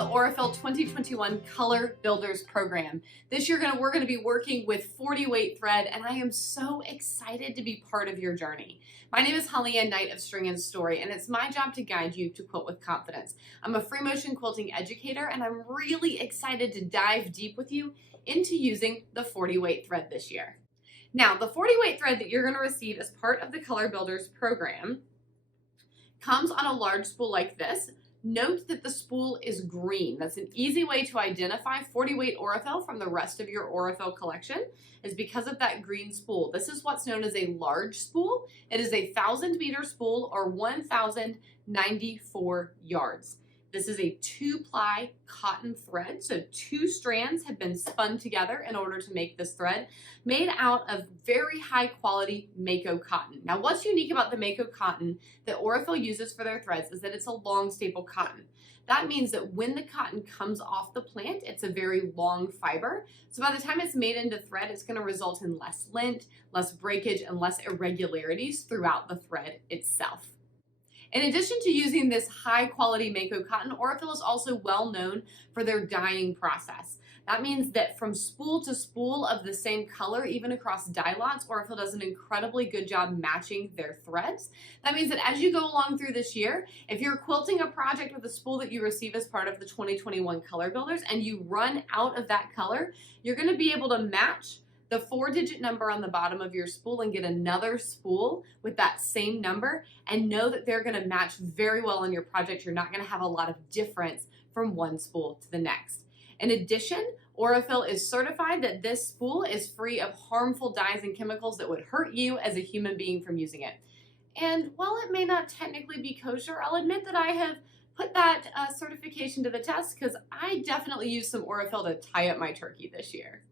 the Aurifil 2021 Color Builders Program. This year we're going to be working with 40 weight thread, and I am so excited to be part of your journey. My name is HollyAnne Knight of String and Story, and it's my job to guide you to quilt with confidence. I'm a free motion quilting educator, and I'm really excited to dive deep with you into using the 40 weight thread this year. Now, the 40 weight thread that you're going to receive as part of the Color Builders Program comes on a large spool like this. Note that the spool is green. That's an easy way to identify 40 weight Aurifil from the rest of your Aurifil collection, is because of that green spool. This is what's known as a large spool. It is a 1,000 meter spool, or 1,094 yards. This is a 2-ply cotton thread, so 2 strands have been spun together in order to make this thread, made out of very high quality Mako cotton. Now, what's unique about the Mako cotton that Aurifil uses for their threads is that it's a long staple cotton. That means that when the cotton comes off the plant, it's a very long fiber. So by the time it's made into thread, it's going to result in less lint, less breakage, and less irregularities throughout the thread itself. In addition to using this high quality Mako cotton, Aurifil is also well known for their dyeing process. That means that from spool to spool of the same color, even across dye lots, Aurifil does an incredibly good job matching their threads. That means that as you go along through this year, if you're quilting a project with a spool that you receive as part of the 2021 Color Builders and you run out of that color, you're going to be able to match the 4-digit number on the bottom of your spool and get another spool with that same number, and know that they're going to match very well in your project. You're not going to have a lot of difference from one spool to the next. In addition, Aurifil is certified that this spool is free of harmful dyes and chemicals that would hurt you as a human being from using it. And while it may not technically be kosher, I'll admit that I have put that certification to the test, because I definitely used some Aurifil to tie up my turkey this year.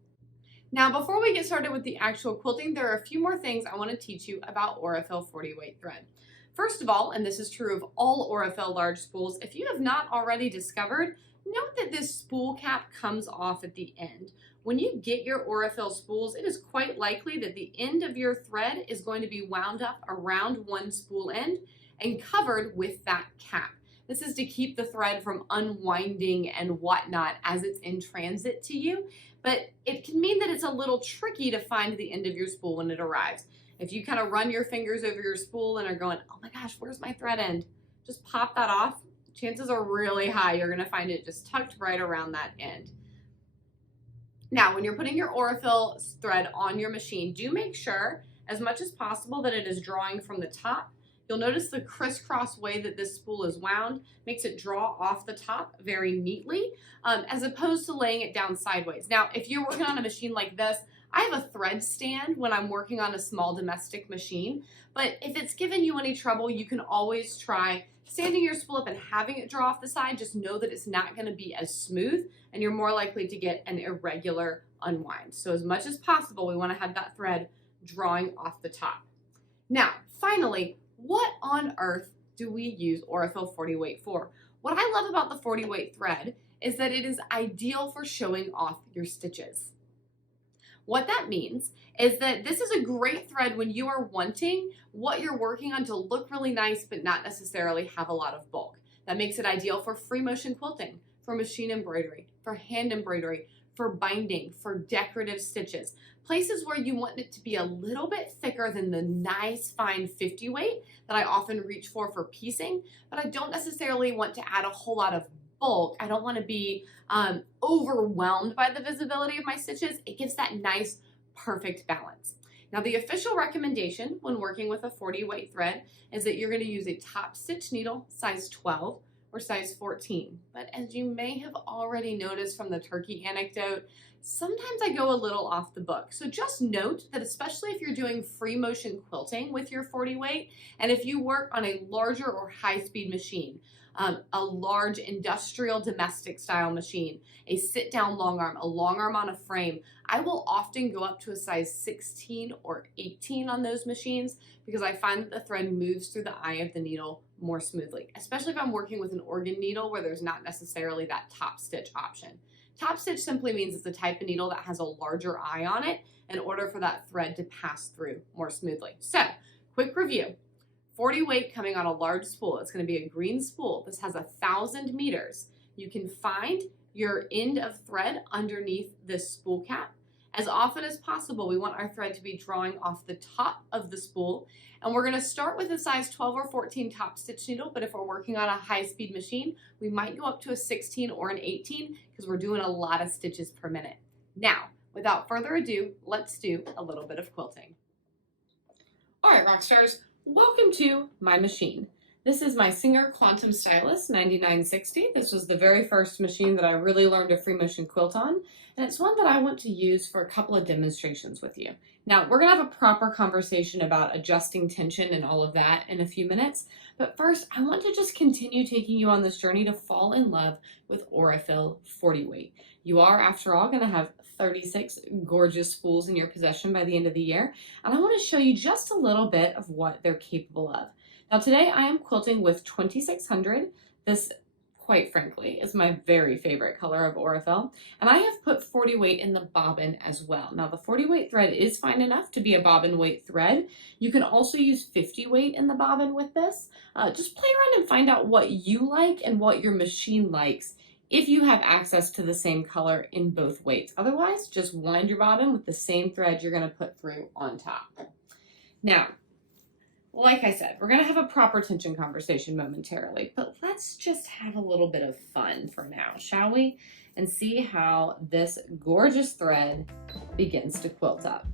Now, before we get started with the actual quilting, there are a few more things I want to teach you about Aurifil 40 weight thread. First of all, and this is true of all Aurifil large spools, if you have not already discovered, note that this spool cap comes off at the end. When you get your Aurifil spools, it is quite likely that the end of your thread is going to be wound up around one spool end and covered with that cap. This is to keep the thread from unwinding and whatnot as it's in transit to you, but it can mean that it's a little tricky to find the end of your spool when it arrives. If you kind of run your fingers over your spool and are going, oh my gosh, where's my thread end? Just pop that off. Chances are really high you're going to find it just tucked right around that end. Now, when you're putting your Aurifil thread on your machine, do make sure as much as possible that it is drawing from the top. You'll notice the crisscross way that this spool is wound makes it draw off the top very neatly, as opposed to laying it down sideways. Now, if you're working on a machine like this, I have a thread stand when I'm working on a small domestic machine, but if it's given you any trouble, you can always try standing your spool up and having it draw off the side. Just know that it's not going to be as smooth, and you're more likely to get an irregular unwind. So as much as possible, we want to have that thread drawing off the top. Now, finally, what on earth do we use Aurifil 40 weight for? What I love about the 40 weight thread is that it is ideal for showing off your stitches. What that means is that this is a great thread when you are wanting what you're working on to look really nice but not necessarily have a lot of bulk. That makes it ideal for free motion quilting, for machine embroidery, for hand embroidery, for binding, for decorative stitches. Places where you want it to be a little bit thicker than the nice fine 50 weight that I often reach for piecing, but I don't necessarily want to add a whole lot of bulk. I don't want to be overwhelmed by the visibility of my stitches. It gives that nice, perfect balance. Now, the official recommendation when working with a 40 weight thread is that you're going to use a top stitch needle size 12 or size 14. But as you may have already noticed from the turkey anecdote, sometimes I go a little off the book. So just note that especially if you're doing free motion quilting with your 40 weight, and if you work on a larger or high speed machine, a large industrial domestic style machine, a sit down long arm, a long arm on a frame, I will often go up to a size 16 or 18 on those machines, because I find that the thread moves through the eye of the needle more smoothly, especially if I'm working with an organ needle where there's not necessarily that top stitch option. Top stitch simply means it's the type of needle that has a larger eye on it in order for that thread to pass through more smoothly. So, quick review. 40 weight coming on a large spool. It's going to be a green spool. This has 1,000 meters. You can find your end of thread underneath this spool cap. As often as possible, we want our thread to be drawing off the top of the spool. And we're gonna start with a size 12 or 14 top stitch needle, but if we're working on a high-speed machine, we might go up to a 16 or an 18 because we're doing a lot of stitches per minute. Now, without further ado, let's do a little bit of quilting. All right, rock stars, welcome to my machine. This is my Singer Quantum Stylus 9960. This was the very first machine that I really learned a free motion quilt on, and it's one that I want to use for a couple of demonstrations with you. Now, we're gonna have a proper conversation about adjusting tension and all of that in a few minutes, but first, I want to just continue taking you on this journey to fall in love with Aurifil 40 weight. You are, after all, gonna have 36 gorgeous spools in your possession by the end of the year, and I want to show you just a little bit of what they're capable of. Now today I am quilting with 2600. This, quite frankly, is my very favorite color of Aurifil, and I have put 40 weight in the bobbin as well. Now the 40 weight thread is fine enough to be a bobbin weight thread. You can also use 50 weight in the bobbin with this. Just play around and find out what you like and what your machine likes if you have access to the same color in both weights. Otherwise, just wind your bobbin with the same thread you're gonna put through on top. Now, like I said, we're going to have a proper tension conversation momentarily, but let's just have a little bit of fun for now, shall we? And see how this gorgeous thread begins to quilt up.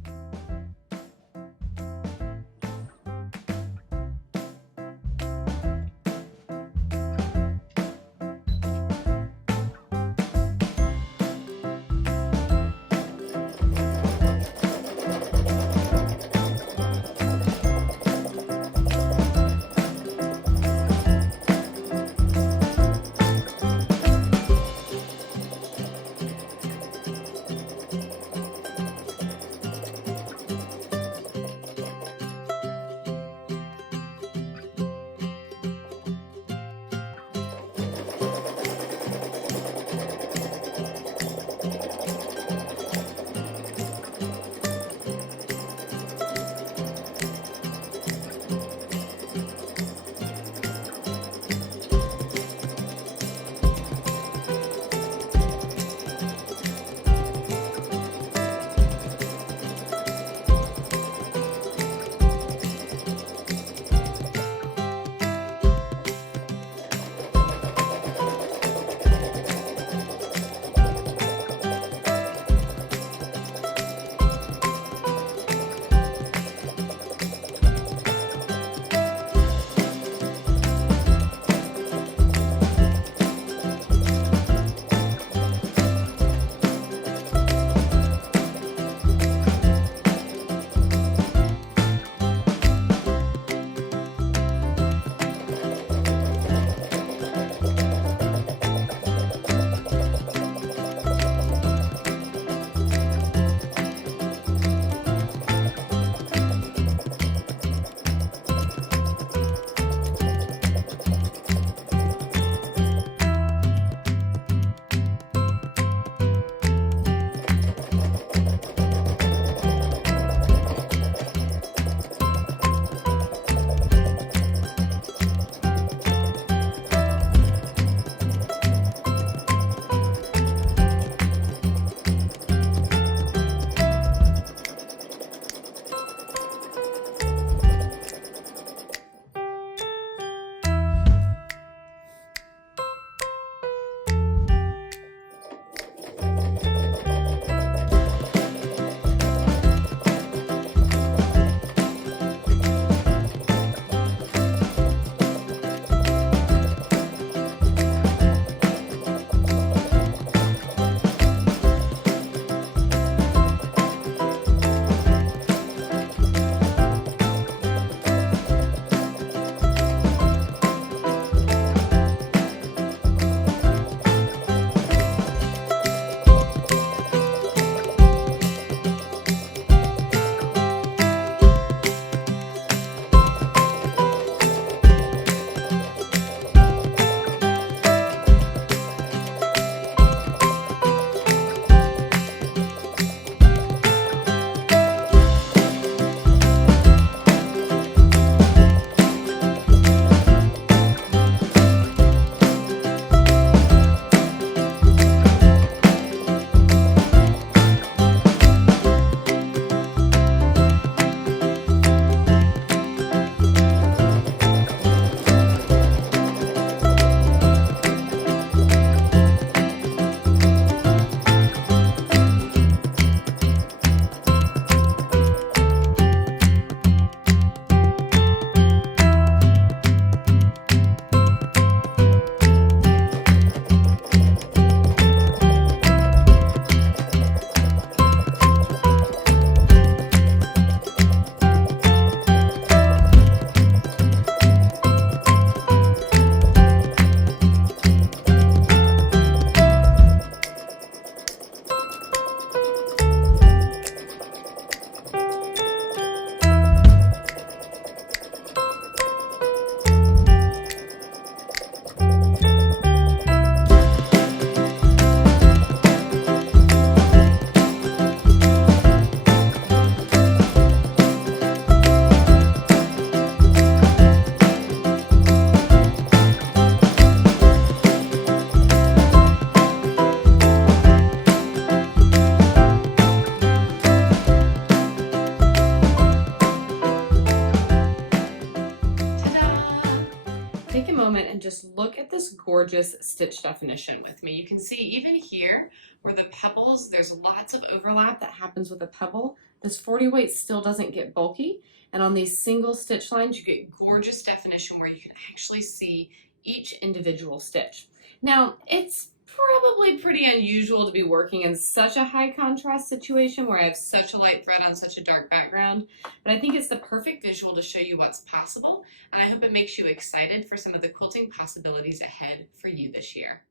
take a moment and just look at this gorgeous stitch definition with me. You can see even here where the pebbles, there's lots of overlap that happens with a pebble. This 40 weight still doesn't get bulky. And on these single stitch lines, you get gorgeous definition where you can actually see each individual stitch. Now, it's probably pretty unusual to be working in such a high contrast situation where I have such a light thread on such a dark background, but I think it's the perfect visual to show you what's possible, and I hope it makes you excited for some of the quilting possibilities ahead for you this year.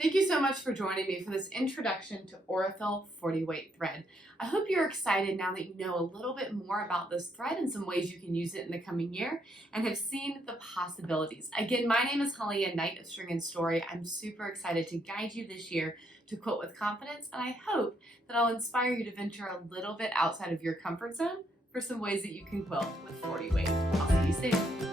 Thank you so much for joining me for this introduction to Aurifil 40 weight thread. I hope you're excited now that you know a little bit more about this thread and some ways you can use it in the coming year and have seen the possibilities. Again, my name is HollyAnne Knight of String and Story. I'm super excited to guide you this year to quilt with confidence, and I hope that I'll inspire you to venture a little bit outside of your comfort zone for some ways that you can quilt with 40 weight. I'll see you soon.